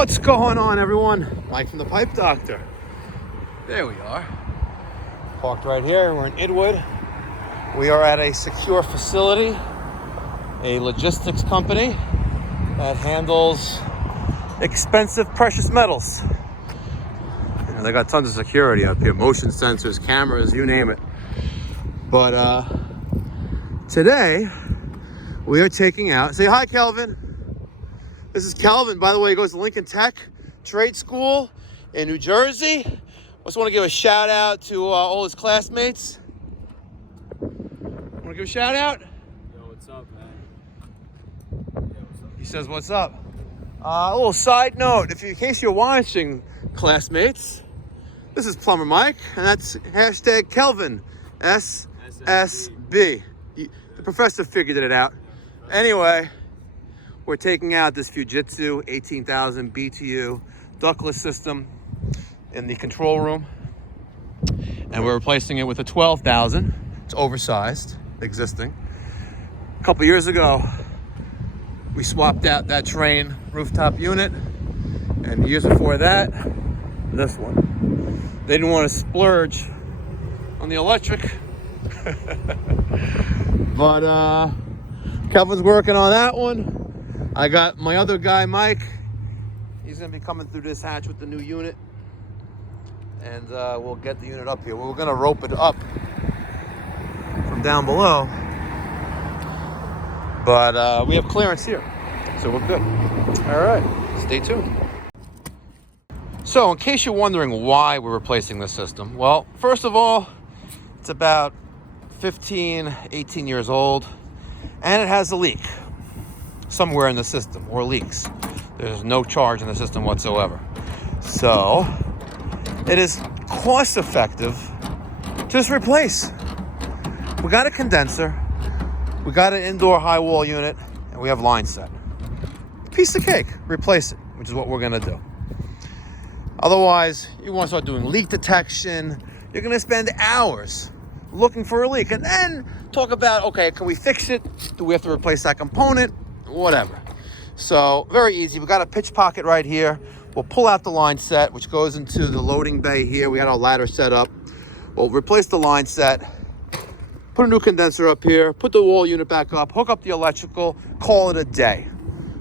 What's going on, everyone? Mike from the Pipe Doctor. There we are. Parked right here. We're in Idwood. We are at a secure facility, a logistics company that handles expensive precious metals. And they got tons of security up here, motion sensors, cameras, you name it. But today we are taking out, say hi, Kelvin. This is Kelvin, by the way. He goes to Lincoln Tech Trade School in New Jersey. Also want to give a shout out to all his classmates. Want to give a shout out? Yo, what's up, man? Yeah, what's up? He says, what's up? A little side note, in case you're watching, classmates, this is Plumber Mike, and that's hashtag Kelvin, SSB. The professor figured it out. Anyway, we're taking out this Fujitsu 18,000 BTU ductless system in the control room, and we're replacing it with a 12,000. It's oversized, existing. A couple years ago, we swapped out that Train rooftop unit, and years before that, this one. They didn't want to splurge on the electric, but Kelvin's working on that one. I got my other guy, Mike. He's gonna be coming through this hatch with the new unit, and we'll get the unit up here. We're gonna rope it up from down below, but we have clearance here, so we're good. All right, stay tuned. So in case you're wondering why we're replacing this system, well, first of all, it's about 15, 18 years old, and it has a leak somewhere in the system, or leaks. There's no charge in the system whatsoever. So it is cost effective to just replace. We got a condenser, we got an indoor high wall unit, and we have line set. Piece of cake, replace it, which is what we're gonna do. Otherwise, you wanna start doing leak detection, you're gonna spend hours looking for a leak, and then talk about, okay, can we fix it? Do we have to replace that component? Whatever. So very easy. We got a pitch pocket right here. We'll pull out the line set, which goes into the loading bay here. We had our ladder set up. We'll replace the line set, put a new condenser up here, put the wall unit back up, hook up the electrical, call it a day.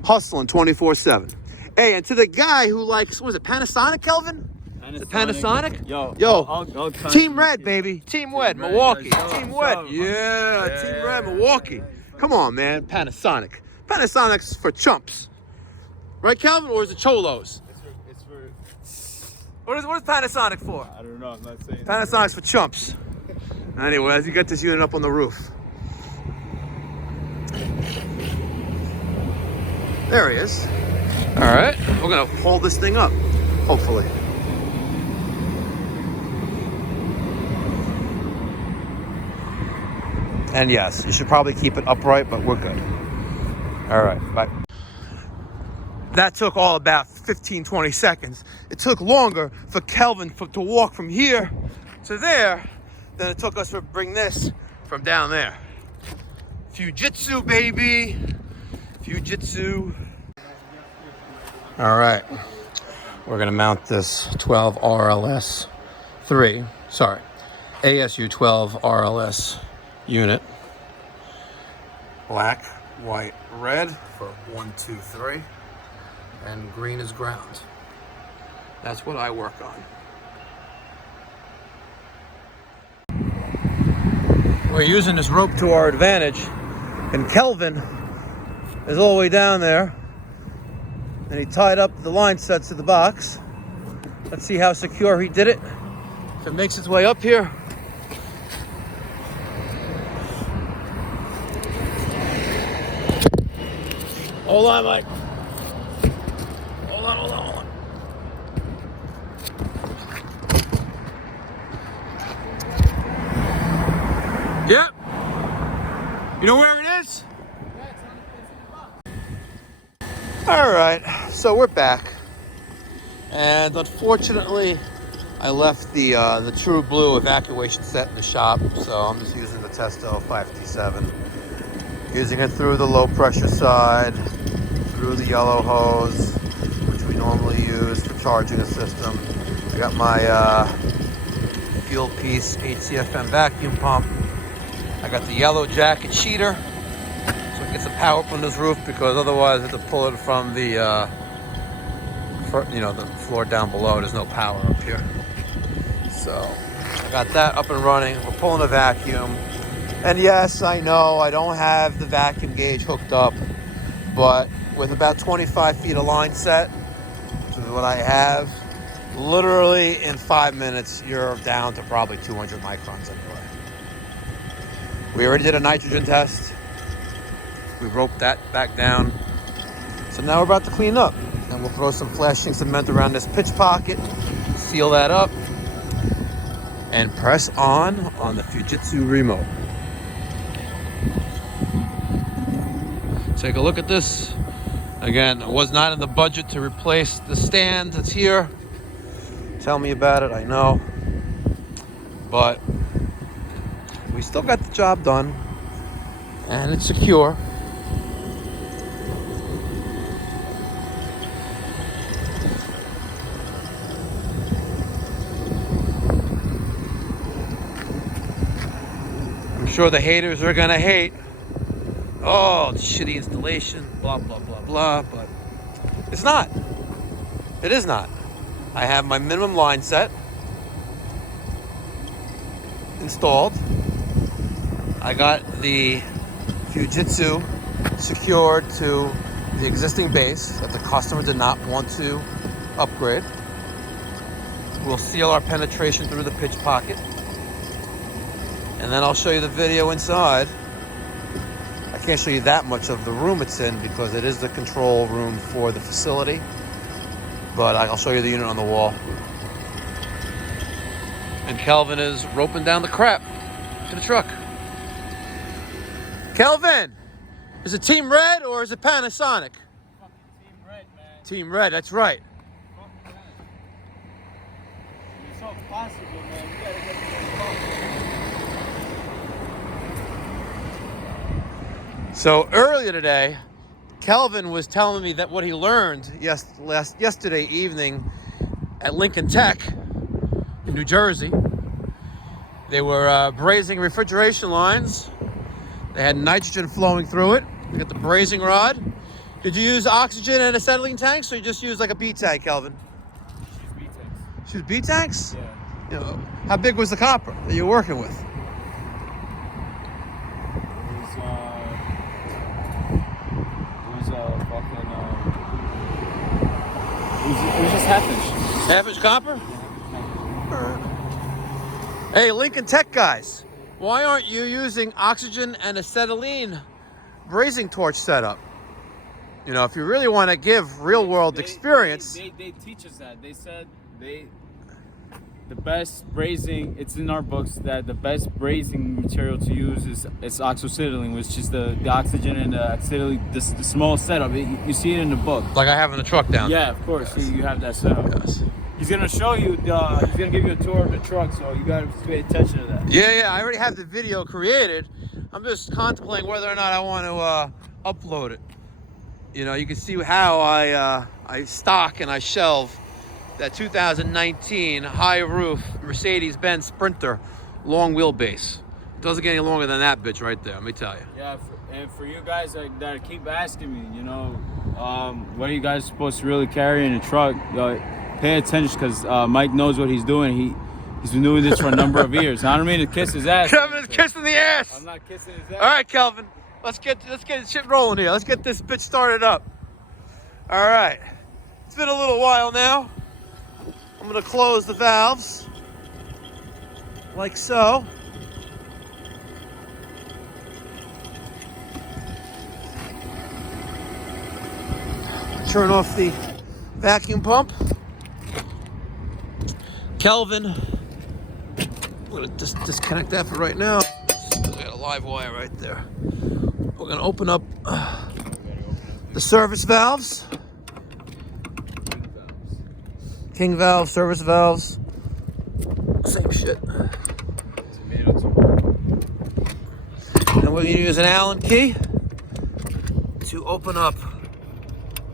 Hustling 24/7. Hey, and to the guy who likes, what was it, Panasonic, Kelvin? Is it Panasonic? Yo, I'll Team Red, baby. Team Red, Milwaukee. Yo, Team Red. Yeah, Team Red, Milwaukee. Come on, man. Panasonic. Panasonic's for chumps. Right, Kelvin? Or is it Cholos? It's for... What is Panasonic for? I don't know, I'm not saying... Panasonic's for chumps. Anyway, as you get this unit up on the roof. There he is. All right, we're gonna hold this thing up, hopefully. And yes, you should probably keep it upright, but we're good. All right, bye. That took all about 15, 20 seconds. It took longer for Kelvin to walk from here to there than it took us to bring this from down there. Fujitsu, baby. Fujitsu. All right, we're gonna mount this 12 RLS 3, sorry, ASU 12 RLS unit. Black, white, red for 1, 2, 3, and green is ground. That's what I work on. We're using this rope to our advantage, and Kelvin is all the way down there, and he tied up the line sets to the box. Let's see how secure he did it. If it makes its way up here. Hold on, Mike. Hold on. Yep. You know where it is? All right, so we're back. And unfortunately, I left the True Blue evacuation set in the shop, so I'm just using the Testo 5T7. Using it through the low pressure side, through the yellow hose, which we normally charging the system. I got my fuel piece HCFM vacuum pump. I got the yellow jacket cheater, so I get some power from this roof, because otherwise I have to pull it from the the floor down below. There's no power up here. So I got that up and running. We're pulling a vacuum. And yes, I know I don't have the vacuum gauge hooked up, but with about 25 feet of line set, which is what I have, literally in 5 minutes, you're down to probably 200 microns anyway. We already did a nitrogen test. We roped that back down. So now we're about to clean up. And we'll throw some flashing cement around this pitch pocket, seal that up, and press on the Fujitsu remote. Take a look at this. Again, it was not in the budget to replace the stand that's here. Tell me about it, I know. But we still got the job done, and it's secure. I'm sure the haters are gonna hate. Oh, shitty installation, blah, blah, blah, blah, but it's not. It is not. I have my minimum line set installed. I got the Fujitsu secured to the existing base that the customer did not want to upgrade. We'll seal our penetration through the pitch pocket. And then I'll show you the video inside. I can't show you that much of the room it's in because it is the control room for the facility. But I'll show you the unit on the wall. And Kelvin is roping down the crap to the truck. Kelvin, is it Team Red or is it Panasonic? Team Red, man. Team Red, that's right. Fuck that. It's so possible, man. You gotta get the So earlier today, Kelvin was telling me that what he learned yesterday evening at Lincoln Tech in New Jersey. They were brazing refrigeration lines. They had nitrogen flowing through it. They got the brazing rod. Did you use oxygen and acetylene tanks, or you just use like a B tank, Kelvin? She's B-Tanks. She was B tanks? Yeah. You know, how big was the copper that you were working with? It was just half-inch. Half-inch copper? Alright. Hey, Lincoln Tech guys, why aren't you using oxygen and acetylene brazing torch setup? You know, if you really want to give real-world experience. They teach us that. They said the best brazing, it's in our books that the best brazing material to use is oxyacetylene, which is the oxygen and the acetylene, the small setup. You see it in the book. Like I have in the truck down there. Yeah, of course. Yes. You have that setup. Yes. He's going to show you, he's going to give you a tour of the truck, so you got to pay attention to that. Yeah, I already have the video created. I'm just contemplating whether or not I want to upload it. You know, you can see how I stock and I shelve that 2019 high roof Mercedes-Benz Sprinter long wheelbase. Doesn't get any longer than that bitch right there, let me tell you. Yeah, and for you guys that keep asking me, you know, what are you guys supposed to really carry in a truck? Pay attention, because Mike knows what he's doing. He's been doing this for a number of years. I don't mean to kiss his ass. Kelvin's kissing the ass. I'm not kissing his ass. All right, Kelvin, let's get shit rolling here. Let's get this bitch started up. All right, it's been a little while now. I'm gonna close the valves like so. Turn off the vacuum pump. Kelvin, I'm gonna just disconnect that for right now. I got a live wire right there. We're gonna open up the service valves. King valve, service valves, same shit. And we're gonna use an Allen key to open up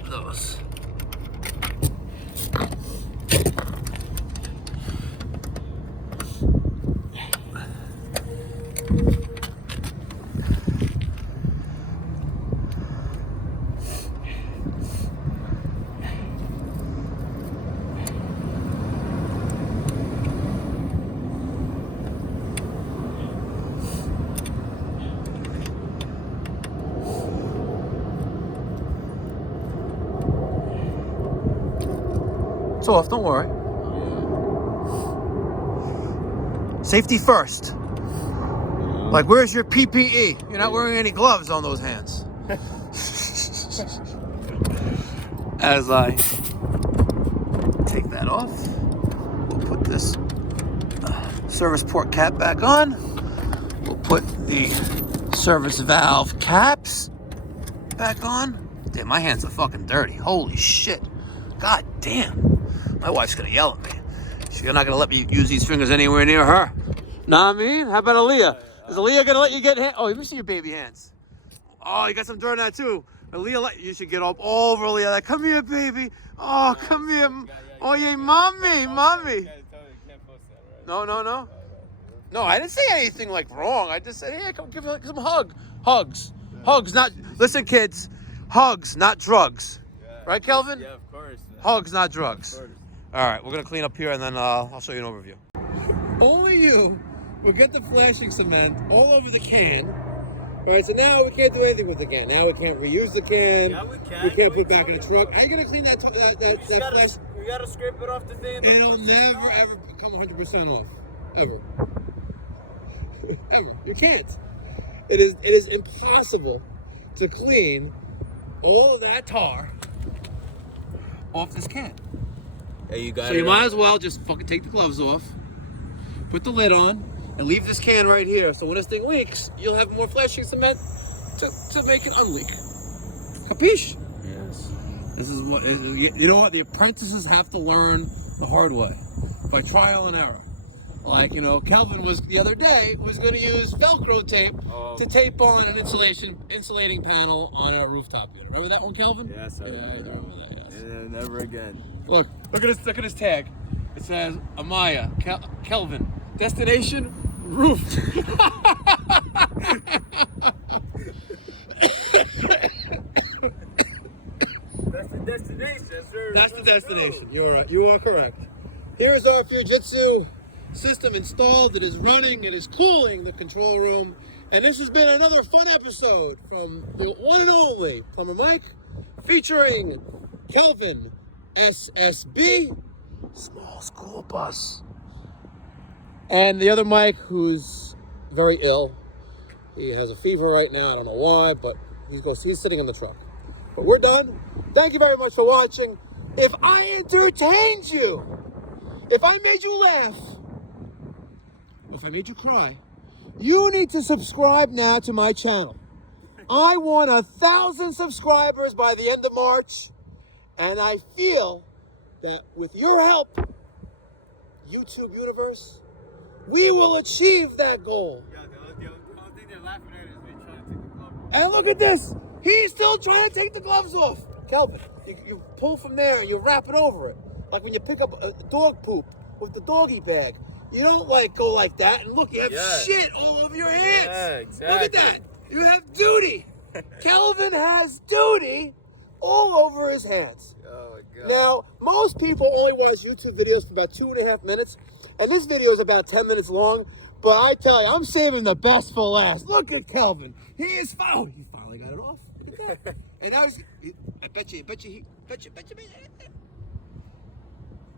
those. It's off, don't worry. Safety first. Like, where's your PPE? You're not wearing any gloves on those hands. As I take that off, we'll put this service port cap back on. We'll put the service valve caps back on. Damn, my hands are fucking dirty. Holy shit. God damn. My wife's gonna yell at me. She's not gonna let me use these fingers anywhere near her. Know what I mean? How about Aaliyah? Is Aaliyah gonna let you get hands? Oh, let me see your baby hands. Oh, you got some dirt on that too. Aaliyah, you should get up over Aaliyah. Like, come here, baby. Oh, come here. Oh, yeah, mommy. No. No, I didn't say anything like wrong. I just said, hey, come give her some hugs. Hugs, not, listen, kids. Hugs, not drugs. Right, Kelvin? Yeah, of course. Hugs, not drugs. All right, we're going to clean up here, and then I'll show you an overview. Only you will get the flashing cement all over the can. All right, so now we can't do anything with the can. Now we can't reuse the can. Yeah, we can. We can't put it back in the truck. How are you going to clean that flash? We gotta scrape it off the thing. It'll never, ever come 100% off. Ever. Ever. You can't. It is impossible to clean all of that tar off this can. Hey, you got so you might as well just fucking take the gloves off, put the lid on, and leave this can right here. So when this thing leaks, you'll have more flashing cement to make it unleak. Capiche? Yes. This is what, you know what? The apprentices have to learn the hard way, by trial and error. Like, you know, Kelvin was, the other day, was going to use Velcro tape to tape on an insulating panel on a rooftop unit. Remember that one, Kelvin? Yes, I remember that. Yes. Yeah, never again. Look at this tag. It says, Amaya, Kelvin, destination, roof. That's the destination, sir. That's the destination. You're right. You are correct. Here's our Fujitsu system installed. It is running. It is cooling the control room. And this has been another fun episode from the one and only Plumber Mike, featuring Kelvin SSB, small school bus, and the other Mike, who's very ill. He has a fever right now. I don't know why, but he's sitting in the truck. But we're done. Thank you very much for watching. If I entertained you, if I made you laugh, if I made you cry, you need to subscribe now to my channel. I want 1,000 subscribers by the end of March, and I feel that with your help, YouTube universe, we will achieve that goal. Yeah, the only thing they're laughing at is me trying to take the glove off. And look at this. He's still trying to take the gloves off. Kelvin, you pull from there and you wrap it over it. Like when you pick up a dog poop with the doggy bag. You don't go like that. And look, you have shit all over your hands. Yeah, exactly. Look at that. You have duty. Kelvin has duty all over his hands. Oh my God. Now, most people only watch YouTube videos for about 2.5 minutes. And this video is about 10 minutes long. But I tell you, I'm saving the best for last. Look at Kelvin. He finally got it off. Look at that. And I bet you.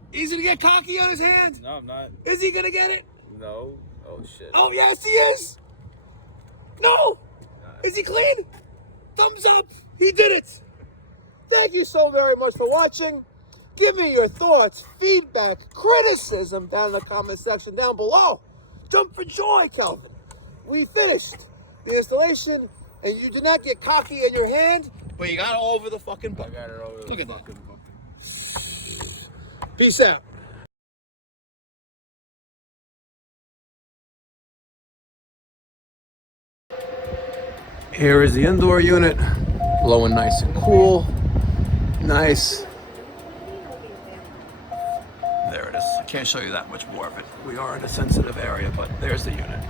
He's gonna get cocky on his hands. No, I'm not. Is he gonna get it? No. Oh shit. Oh yes, he is. No. Is he clean? Thumbs up. He did it. Thank you so very much for watching. Give me your thoughts, feedback, criticism down in the comment section down below. Jump for joy, Kelvin. We finished the installation, and you did not get cocky in your hand, but you got it all over the fucking bucket. I got it over the Look at fucking that. bucket. Peace out. Here is the indoor unit, blowing nice and cool. Nice. There it is. I can't show you that much more of it. We are in a sensitive area, but there's the unit.